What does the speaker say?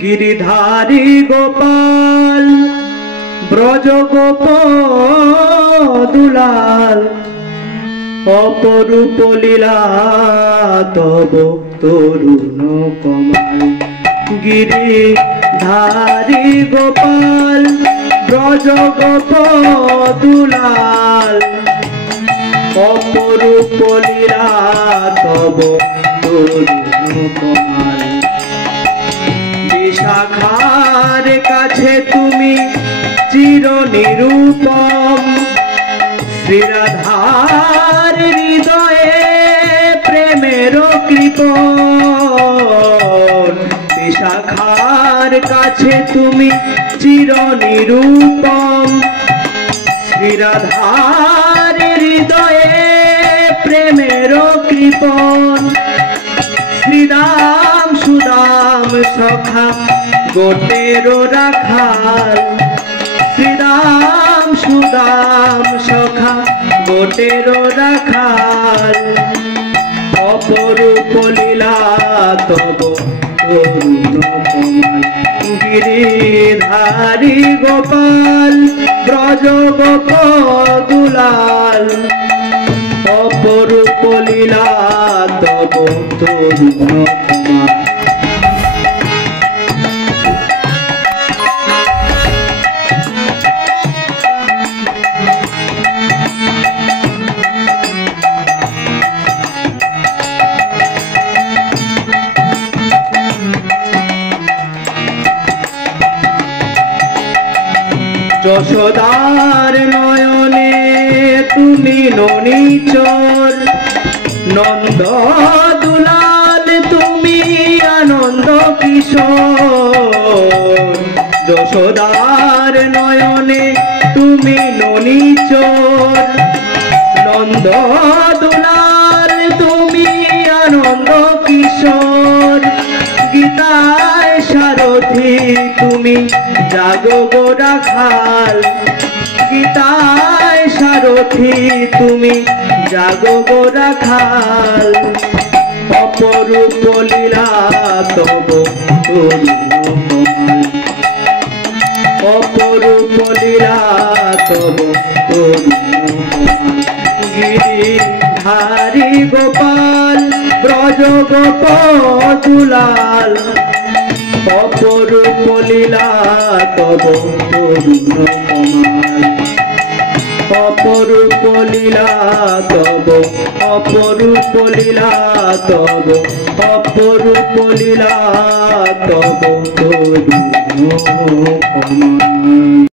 गिरिधारी गोपाल ब्रज गोप दुलाल अपरूप लीला तब तरुण कमाल। गिरिधारी गोपाल ब्रज गोप दुलाल अपरूप लीला तब तरुण कमाल। विशाखार काछे तुमी चिर निरूपम श्रीराधार हृदये प्रेमेर कृपण। विशाखार काछे तुमी चिर निरूपम श्रीराधार हृदये प्रेमेर कृपण। श्रीराम सुदाम सखा गोटेरो राखाल। श्रीराम सुदाम सखा गोटेरो राखाल अपरूप लीला तब तरुण कमाल। गिरिधारी गोपाल ब्रज गोप दुलाल अपरूप लीला तब तरुण कमाल। যশোদার নয়নে তুমি ননীচর নন্দ দুলাল তুমি আনন্দ কিশোর। যশোদার নয়নে তুমি ননীচর নন্দ দুলাল তুমি আনন্দ কিশোর। গীতায় সারথি তুমি জাগো গো রাখাল। গীতায় সারথি তুমি জাগো গো রাখাল অপরূপ লীলা তব তরুণ কমাল। অপরূপ লীলা তব তরুণ কমাল। গিরিধারী গোপাল ব্রজ গোপ দুলাল अपरूप लीला तब तरुण कमाल। अपरूप लीला तब अपरूप लीला तब अपरूप लीला तब तरुण कमाल।